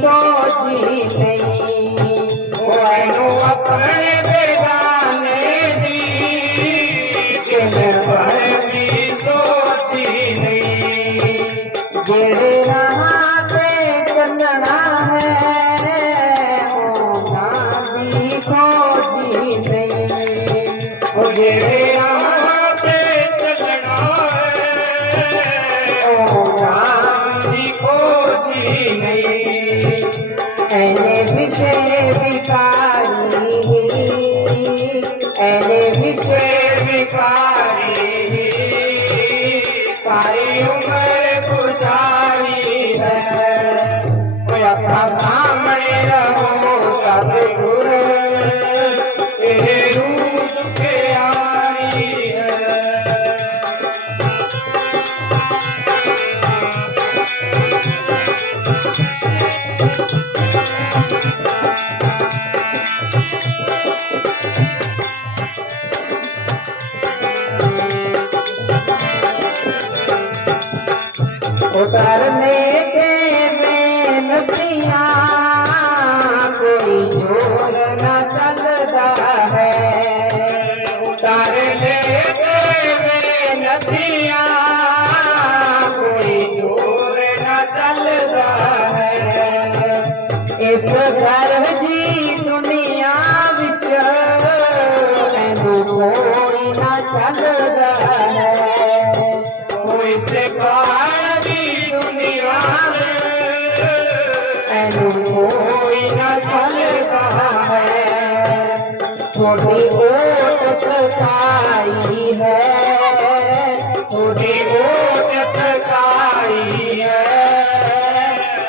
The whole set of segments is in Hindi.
सोची नहीं अपने बेगाने दी पर भी सोची नहीं जेड़े राते चलना है वो नादी खोजी नहीं जेड़े राते चलना है वो नादी खोजी नहीं ऐने विषय विकारी ऐने विषय विकारी सारी उम्र गुजारी है अपना सामने रहो सतगुरु तेरे रूप के यारी है उतरने के मेहनतियाँ कोई जोर न चलता है उतरने के मेहनतियाँ कोई जोर न चलता है इस घर जी दुनिया विच कोई न चलता है कोई से दुनिया कोई न चलता है थोड़ी ओट थकाई है थोड़ी ओट थकाई है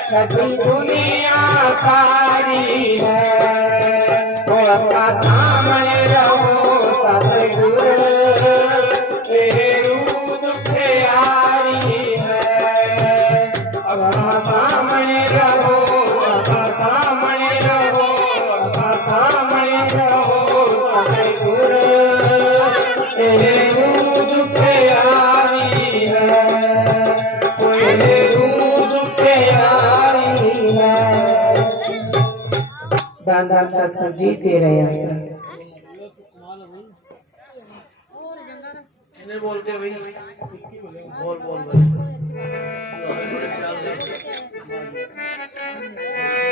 छठी दुनिया सारी है तो अपना सामने रहो सतगुरु तेरे रूप के यारी है अपना सामने रहो अपना सामने रहो अपना सामने रहो सतगुरु तेरे रूप के यारी है तेरे रूप के यारी है दान दान सतगुरु जी तेरे आसन बोलते भाई बोल बोल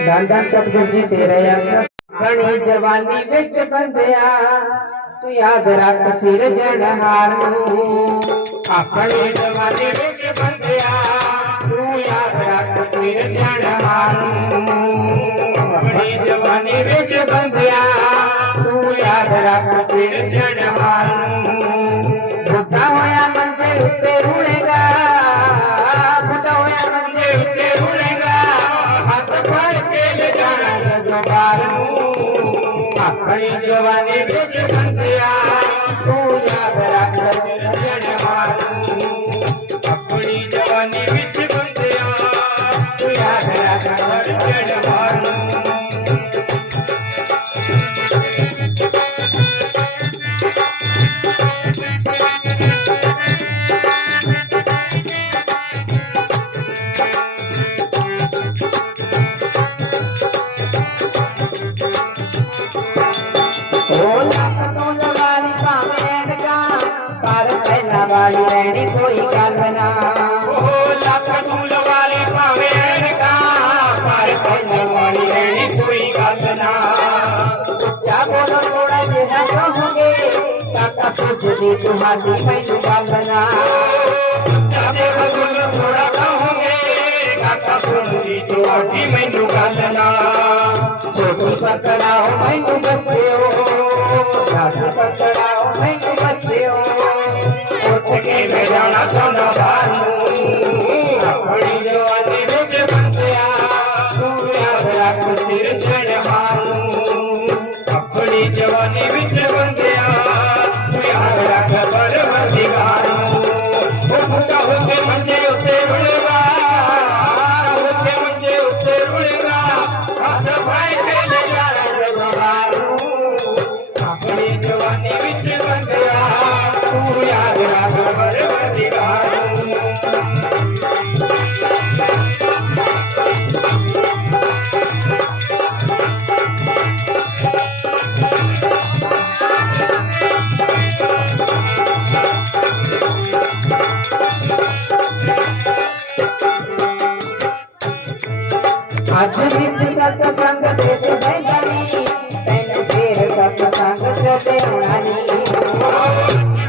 दान दान सतगुरु जी तेरे आसन बड़ी जवानी विच बंदिया तू याद रख सिरजणहार नूं अपनी जवानी विच बंदिया तू याद रख सिरजणहार नूं अपनी जवानी विच बंदिया तू याद रख सिरजणहार नूं बुढ़ा होया मंजे उत्ते रुलेगा बुढ़ा होया मंजे उत्ते रुलेगा हाथ फड़ के ले जाना जदों बार नूं अपनी जवानी विच बंदिया तू याद रख सिरजणहार नूं अपनी जवानी विच बंदिया तू याद रख सिरजणहार नूं वाली रहनी कोई गल ना लख दूल वाली भावें का पर पहले वाली रहनी कोई गल ना उच्चा बोलो थोड़ा जिहा कहोगे काका सोचदी तुम्हारी मैनू गल ना उच्चा बोलो थोड़ा कहोगे काका सोचदी तुम्हारी मैनू गल ना सोटी पकड़ाओ मैनू बच्चेओ रात पकड़ाओ मैनू बच्चेओ उठ के मैं जाना चाहना बानू अपनी जवानी विच हारूं अपनी जवानी विच बंदिया तू याद रख परवरदिगार ओ बुढ़ा होके मंजे उत्ते रुलेगा होके मंजे उत्ते रुलेगा हाथ भाई के ले जाना जगवारू अपनी जवानी विच बंदिया तू याद रख परवरदिगार आज विच सत्संग देत बैठनी तैनू फिर सत्संग चले उड़ानी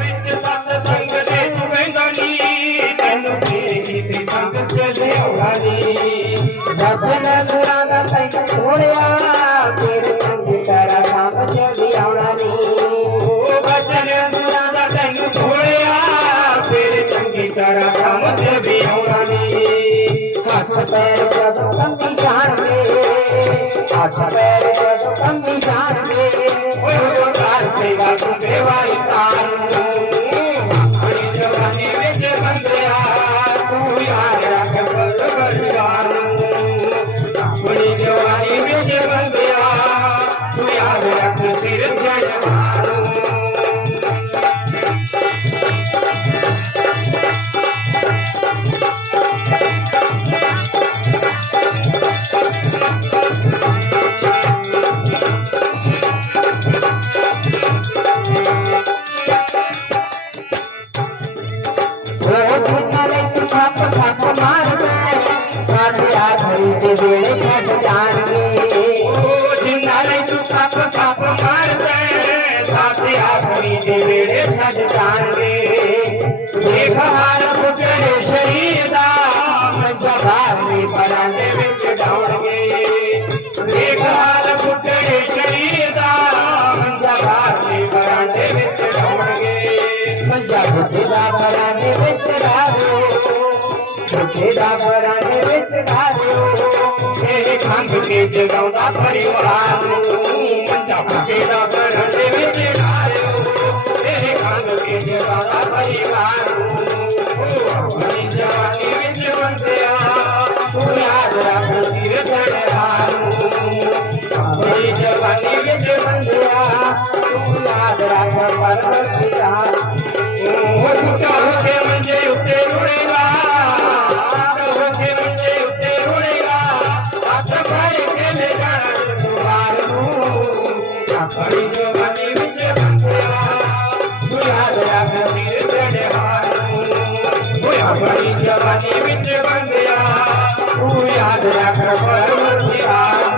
विच सत्संग देत बैठनी तैनू फिर संग चले उड़ानी वचन गुरां दा तैनू छोड़िया फिर चंगी तरह समझ भी आउणानी वचन गुरां दा तैनू छोड़िया फिर चंगी तरह समझ भी आउणानी हाथ पैर जदों कमी जाणगे हाथ पैर जदों कमी जाणगे ओह कार सेवा तू बेवाई तारू अपनी जवानी विच बंदिया तू याद रख परवरदिगार अपनी जवानी विच बंदिया तू याद रख सिर जड़वारू वेले छट जाणगे जिन्नाले तू खप खप मारदे साथे आखरी दे वेले छट जाणगे देख हाल फुटड़े शरीर दा मंजा बाहर में परांडे विच डाउणगे देख हाल फुटड़े शरीर दा मंजा बाहर में परांडे विच डाउणगे मंजा फुटे दा परांडे विच डालो फुटे दा परांडे विच डालो खंग के जगाउंदा परिवार मंजा फुटेदा परांडे विच डालो तेरे खंग के जगाउंदा परिवार अपनी जवानी विच बंदिया तू याद रख सिर चढ़ारू अपनी जवानी विच बंदिया तू याद रख परवरदिगार ओ झूठा होके मंजे उत्ते रुलेगा होके मंजे उत्ते रुलेगा हाथ भाई के ले जाना जगवारू अपनी जवानी विच बंदिया तू याद रख सिर चढ़ारू अपनी जवानी विच बंदिया तू याद रख परवरदिगार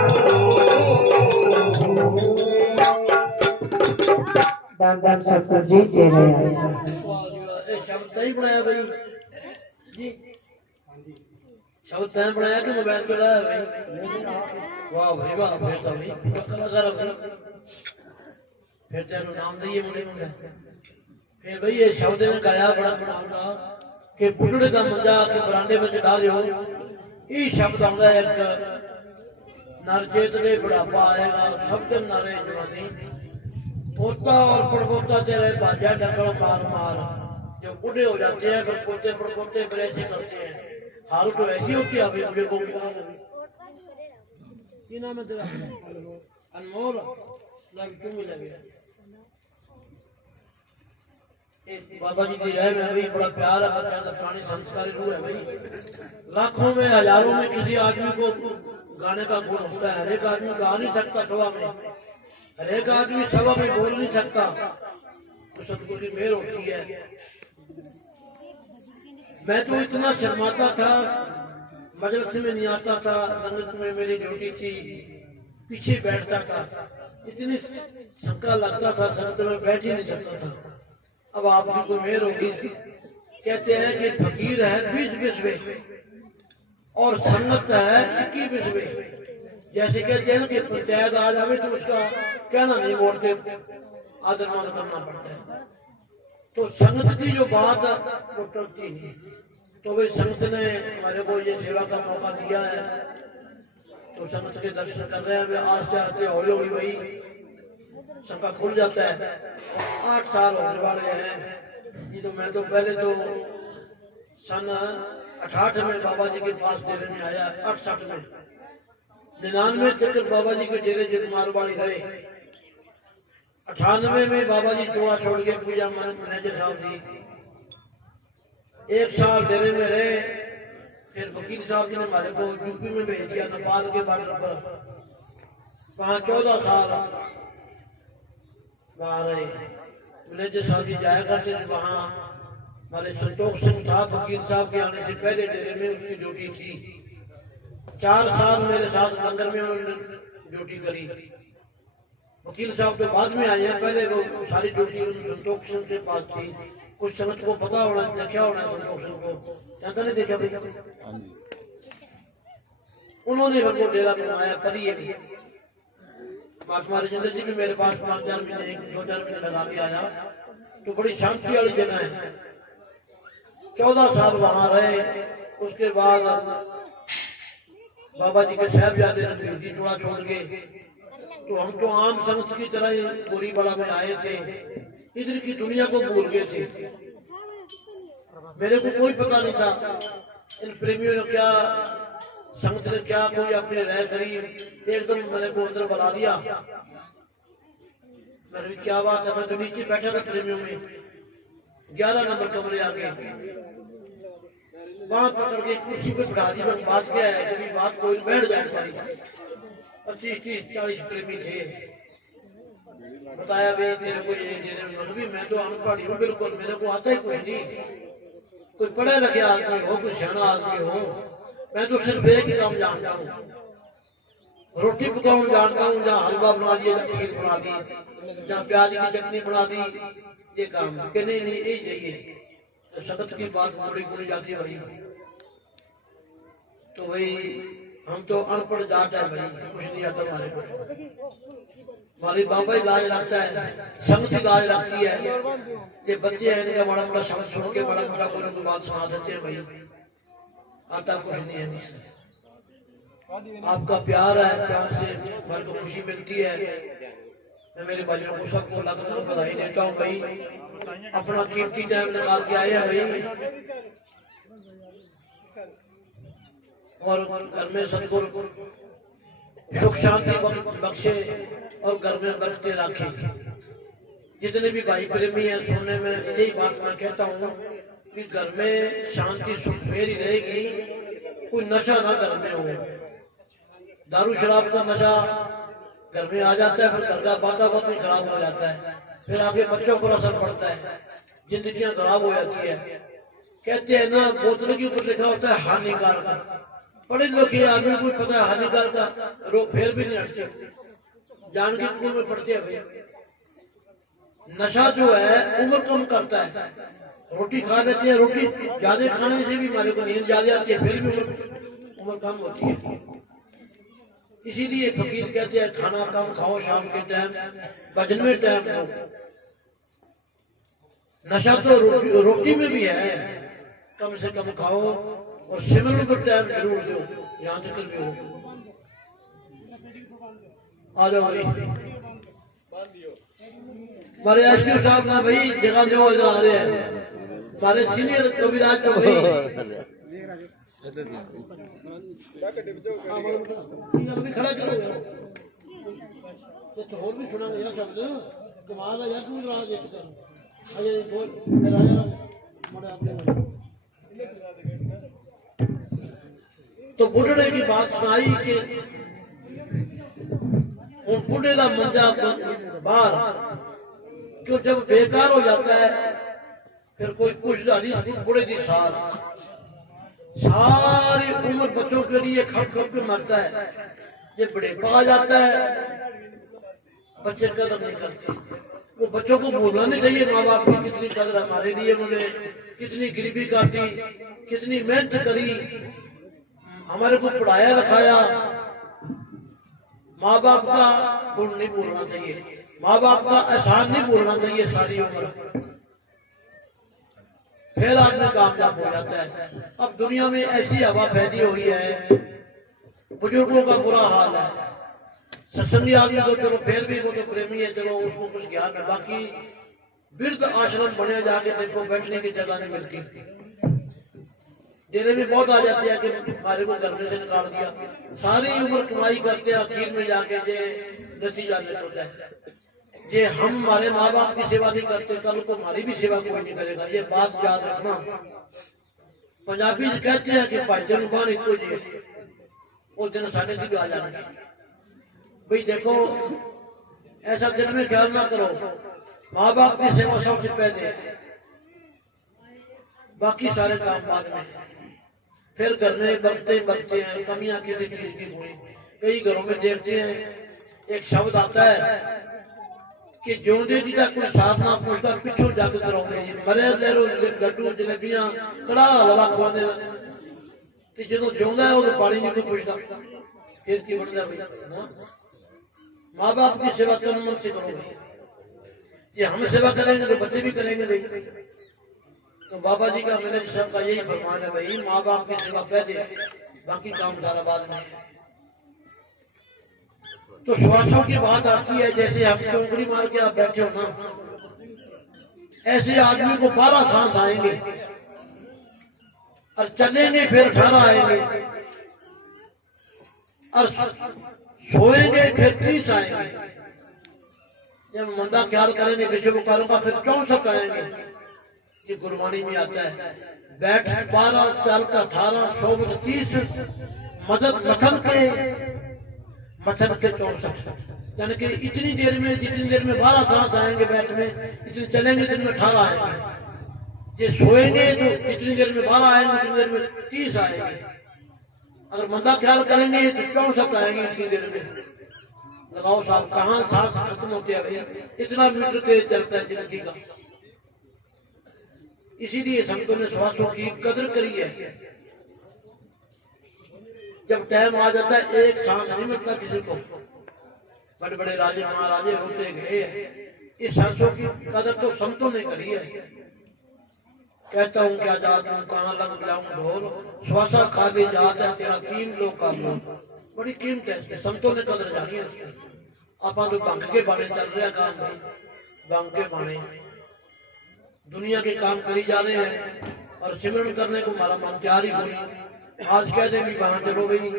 दान सतगुरु जी तेरे शब्द नहीं बनाया भाई जी शब्द तैं बनाया कि मोबाइल पे लाया भाई वाह भाई वाह फिर तो भाई कलाकार भाई फिर तेन नाम दईए मुंडे मुंडे फिर भाई ये शब्द ने गाया बड़ा बनाऊंगा कि बुढ़ड़े का मंजा के बरांडे में डालियो ये शब्द आउंदा एक नरचेत दे बुढ़ापा आएगा शब्द नारे जवानी पोता और पड़पोता तेरे बाजा डंगल मार मार जब बूढ़े हो जाते हैं फिर पोते पड़पोते फिर ऐसे करते हैं हाल तो ऐसी होती है अभी बुढ़े को नाम है तेरा अनमोल लग क्यों मिला गया बाबा जी की राय में भाई बड़ा प्यार है बच्चा का पुराने संस्कारी रूह है भाई लाखों में हजारों में किसी आदमी को गाने का गुण होता है हर एक आदमी गा नहीं सकता सभा में हर एक आदमी सभा में बोल नहीं सकता तो सतगुरु की मेहर होती है मैं तो इतना शर्माता था मजलिस में नहीं आता था संगत में मेरी ड्यूटी थी पीछे बैठता था इतनी शंका लगता था संगत में बैठ ही नहीं सकता था अब आपकी कोई मेहर होगी कहते हैं कि फकीर है 20 बिस्वे और संगत है 21 बिस्वे जैसे कहते हैं ना कि पंचायत आ जावे तो उसका कहना नहीं मोड़ते आदर मान करना पड़ता है तो संगत की जो बात है वो टलती नहीं तो वे संगत ने हमारे को ये सेवा का मौका दिया है तो तो संगत के दर्शन कर रहे हैं, वे आस्ते आस्ते हौली हौली भाई सबका खुल जाता है। 8 साल होने वाले हैं। ये तो मैं तो पहले तो सन 68 में बाबा जी के पास डेरे में आया, 68 में 99 तक बाबा जी के डेरे जित मारवाड़ी रहे। 98 में बाबा जी चोड़ा छोड़ के पूजा मैनेजर साहब जी 1 साल डेरे में रहे। फिर वकील साहब जी ने हमारे को यूपी में भेज दिया, नेपाल के बॉर्डर पर। वहाँ 14 साल वहाँ रहे। मैनेजर साहब जी जाया करते थे वहाँ। हमारे संतोष सिंह था वकील साहब के आने से पहले डेरे में उसकी ड्यूटी थी। 4 साल मेरे साथ लंगर में उन्होंने ड्यूटी करी। वकील साहब तो बाद में आए हैं, पहले वो सारी ड्यूटी संतोष सिंह के पास थी। कुछ संगत को पता होना, देखा होना संतोष सिंह को, क्या नहीं देखा भाई? उन्होंने मेरे को डेरा बनवाया परिये भी। महात्मा राजेंद्र जी भी मेरे पास 5-4 महीने 2-4 महीने लगा के आया। तो बड़ी शांति वाली जगह है। 14 साल वहां रहे। उसके बाद बाबा जी के साहबजादे ने चूड़ा छोड़ के, तो हम तो आम संगत की तरह ही गोरीवाड़ा में आए थे, इधर की दुनिया को भूल गए थे। मेरे को कोई पता नहीं था इन प्रेमियों ने क्या, संगत ने क्या कोई अपने रह करी। एकदम मैंने को अंदर बुला दिया। मैंने क्या बात है, मैं तो नीचे बैठा था प्रेमियों में 11 नंबर कमरे आगे। वहां पकड़ के कुर्सी पे बिठा दी। मैं बात क्या है, जब बात कोई बैठ जाए पारी 25-30-40 प्रेमी थे। बताया भाई तेरे को ये डेरे में मजहबी, मैं तो अनपढ़ हूँ बिल्कुल, मेरे को आता ही कुछ नहीं। कोई पढ़े लिखे आदमी हो, कोई सियाना आदमी हो, मैं तो सिर्फ एक ही काम जानता हूँ, रोटी पकाऊं जानता हूँ। जहाँ हलवा बना दिया, जहाँ खीर बना दी, जहाँ प्याज की चटनी बना दी, ये काम के नहीं यही चाहिए। तो संगत की बात बड़ी गुड़ी जाती है भाई। तो भाई हम तो अनपढ़ जाट है भाई, कुछ नहीं आता हमारे को। हमारी बाबा ही लाज रखता है, संगत ही लाज रखती है। ये बच्चे हैं, इनका बड़ा बड़ा शब्द सुन के बड़ा बड़ा कोई उनको बात सुना देते हैं भाई। आता कुछ नहीं है मुझसे। आपका प्यार है, प्यार से मन को खुशी मिलती है। मैं मेरे भाइयों को सबको लाख लाख बधाई देता हूँ भाई। अपना कीमती टाइम निकाल के आए हैं भाई। और घर में सदगुरु सुख शांति बख्शे और घर में बरकते रखे। जितने भी भाई प्रेमी हैं, सुनने में यही बात मैं कहता हूँ कि घर में शांति सुख मेरी रहेगी। कोई नशा ना घर में हो। दारू शराब का नशा घर में आ जाता है, फिर घर का वातावरण खराब हो जाता है, फिर आगे बच्चों पर असर पड़ता है, जिंदगियां खराब हो जाती है। कहते हैं ना, बोतल के ऊपर लिखा होता है हानिकारक। पढ़े लिखे आदमी को पता है हानिकारक का, रोग फिर भी नहीं हटते, जान के कुएं में पड़ते हैं भाई। नशा जो है उम्र कम करता है। रोटी खा लेते हैं, रोटी ज्यादा खाने से भी हमारे को नींद ज्यादा आती है, फिर भी उम्र कम होती है। इसीलिए फकीर कहते हैं खाना कम खाओ, शाम के टाइम भजन में टाइम दो। नशा तो रोटी में भी है, कम से कम खाओ और सिमरन पर टाइम जरूर दो, यहाँ तक भी हो। आ जाओ भाई, हमारे एसपी साहब ना भाई जगह जगह आ रहे हैं। हमारे सीनियर कविराज तो भाई खड़ा करो तो और भी सुना यार शब्द कमाल है यार। तू राज देख कर अजय बोल मेरा यार बड़े अपने। तो बुढ़े की बात सुनाई कि उन बुढ़े का मंजा बाहर क्यों, जब बेकार हो जाता है फिर कोई पूछता नहीं। बुढ़े की सारी उम्र बच्चों के लिए खप खप के मरता है। ये बुढ़ेपा आ जाता है, बच्चे कदर नहीं करते। वो बच्चों को भूलना नहीं चाहिए माँ बाप की कितनी कदर हमारे लिए, उन्होंने कितनी गरीबी काटी, कितनी मेहनत करी, हमारे को पढ़ाया लिखाया। माँ बाप का गुण नहीं भूलना चाहिए, माँ बाप का एहसान नहीं भूलना चाहिए सारी उम्र, फिर आदमी कामयाब हो जाता है। अब दुनिया में ऐसी हवा फैली हुई है बुजुर्गों का बुरा हाल है। सत्संगी आदमी तो चलो फिर भी वो तो प्रेमी है, चलो उसको कुछ ज्ञान है, बाकी वृद्ध आश्रम बने जाके देखो बैठने की जगह नहीं मिलती। डेरे में बहुत आ जाते हैं कि हमारे को घर में से निकाल दिया, सारी उम्र कमाई करते हैं, आखिर में जाके ये नतीजा नहीं होता है। ये हम हमारे माँ बाप की सेवा नहीं करते, कल को हमारी भी सेवा कोई नहीं करेगा, ये बात याद रखना। पंजाबी कहते हैं कि भाईजन बान इको जी, वो दिन साढ़े दिन आ जाने भाई। देखो ऐसा दिन में ख्याल ना करो, माँ बाप की सेवा सबसे पहले है, बाकी सारे काम बाद में है। फिर घर में बगते हैं कमियां किसी चीज की हुई। कई घरों में देखते हैं एक शब्द आता है कि जोंदे जी का कोई साथ ना पूछता, पिछों जग कराने जी, मरे लहरों लड्डू जलेबियां कड़ा हलवा खवाने, जो जिंदा है वो पानी नहीं कोई पूछता, फिर की बनता भाई। माँ बाप की सेवा तन मन से करो भाई, ये हम सेवा करेंगे तो बच्चे भी करेंगे भाई। तो बाबा जी का मेरे साहब का यही फरमान है भाई, माँ बाप की सेवा पहले, बाकी काम सारा बाद में। तो श्वासों की बात आती है, जैसे हम चौकड़ी मार के आप बैठे हो ना, ऐसे आदमी को 12 सांस आएंगे और चलेंगे फिर 18 आएंगे और सोएंगे फिर 30 आएंगे। जब मंदा ख्याल करेंगे विश्व का फिर 64 आएंगे। ये गुरबाणी में आता है, बैठ 12 साल का 18 14 30 मदद मथन के 64, यानी कि इतनी देर में, जितनी देर में 12 सांस आएंगे बैठ में, इतनी चलेंगे इतनी में 18 आएंगे। ये सोएंगे तो इतनी देर में 12 आएंगे, इतनी देर में 30 आएंगे। अगर मंदा ख्याल करेंगे तो 64 आएंगे इतनी देर में। लगाओ साहब, कहाँ सांस खत्म होती है भाई, इतना मीटर तेज चलता है जिंदगी का। इसीलिए संतों ने श्वासों की कदर करी है। जब टाइम आ जाता है एक सांस नहीं मिलता किसी को। बड़े बड़े राजे महाराजे होते गए, इस सांसों की कदर तो संतों ने करी है। कहता हूँ क्या जात हूँ, कहाँ लग जाऊं ढोल, श्वासा खाली जात है तेरा 3 लोग का बोल। बड़ी कीमत है इसकी, संतों ने कदर जानी है इसकी। आप तो भंग के बाणे चल रहे हैं काम भाई, भंग के बाणे दुनिया के काम करी जा रहे हैं और सिमरन करने को हमारा मन तैयार ही होगी। आज कह दे भी वहां चलो भाई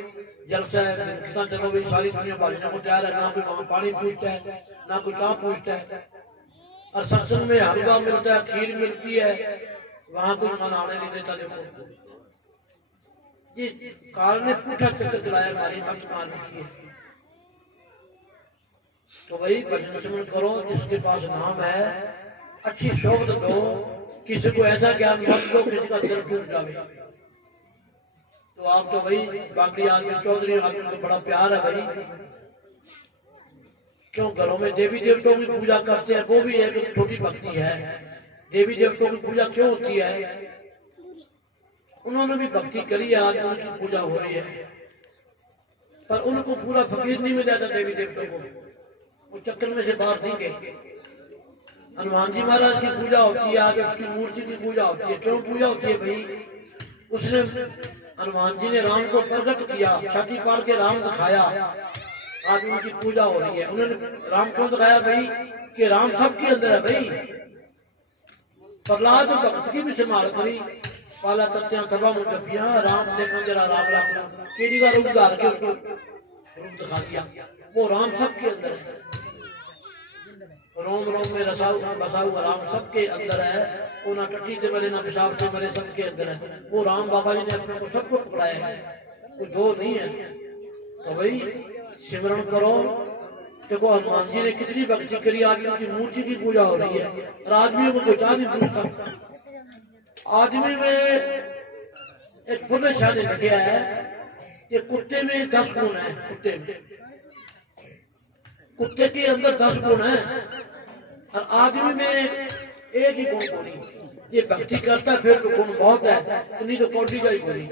जलसा है, कितना चलो भाई, सारी दुनिया भाजने को तैयार है, ना कोई वहां पानी पूछता है ना कोई कहाँ पूछता है। और सत्संग में हलवा मिलता है, खीर मिलती है, वहां कोई मन आने नहीं देता। देखो ये काल ने पूछा चक्कर चलाया, हमारी मत मान रखी है। तो भाई भजन सिमरन करो, जिसके पास नाम है अच्छी शोभत दो, किसी को ऐसा ज्ञान मत दो किसी का दिल टूट जाए। तो आप तो भाई बाकी आदमी चौधरी आदमी तो बड़ा प्यार है भाई, क्यों घरों में देवी देवताओं की पूजा करते हैं, वो भी एक छोटी भक्ति है। देवी देवताओं की पूजा क्यों होती है, उन्होंने भी भक्ति करी है, आज उनकी पूजा हो रही है, पर उनको पूरा फकीर नहीं मिला था देवी देवताओं को, वो चक्कर में से बाहर नहीं गए। हनुमान जी महाराज की पूजा होती है, आज उसकी मूर्ति की पूजा होती है। क्यों पूजा होती है भाई, उसने हनुमान जी ने राम को प्रकट किया, छाती पाड़ के राम दिखाया, आज उनकी पूजा हो रही है। उन्होंने राम क्यों दिखाया भाई, कि राम सबके अंदर है भाई। प्रहलाद भक्त की भी संभाल करी, पाला तत्या तबा मुझपिया, राम देखा जरा राम राम केड़ी का रूप धार के उसको रूप दिखा दिया। वो राम सबके अंदर है, रोम रोम में बसा हुआ राम सबके अंदर है। वो ना टट्टी से मरे ना पेशाब से मरे, सबके अंदर है। वो राम बाबा जी ने अपने को सबको पकड़ाया है, कोई दो नहीं है। तो भाई सिमरन करो। देखो हनुमान जी ने कितनी भक्ति करी, आज उनकी मूर्ति की पूजा हो रही है और आदमियों को कुछ नहीं पूछता। आदमी में एक पुण्य शाह ने लिखा है कि कुत्ते में 10 गुण है, कुत्ते के अंदर 10 गुण है और आदमी में एक ही गुण होनी। ये भक्ति करता फिर तो गुण बहुत है, नहीं तो कौड़ी का ही गुणी।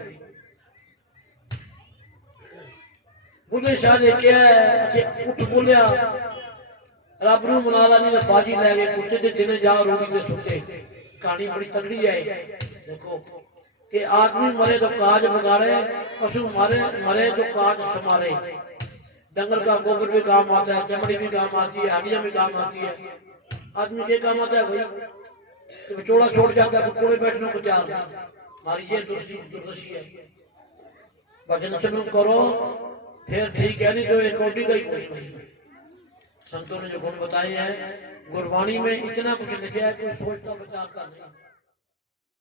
बुले शाह ने क्या उठ बोलिया, रब नूं मनाला नहीं तो बाजी लै गए, कुत्ते से जिन्हें जा रूढ़ी से सुते। कहानी बड़ी तगड़ी है। देखो कि आदमी मरे तो काज बगाड़े, पशु मरे तो काज संभाले। डंगर का गोबर भी काम आता है, चमड़ी भी काम आती है, हड्डियां भी काम आती है। आदमी के काम आता है भाई कि विचोड़ा छोड़ जाता है, कुत्ते बैठने को तैयार। हमारी ये दुर्दशा है। भजन सिमरन करो फिर ठीक है, नहीं तो एक कोटि का ही कोई नहीं। संतों ने जो गुण बताए हैं, गुरबाणी में इतना कुछ लिखा है कि सोचता विचारता नहीं।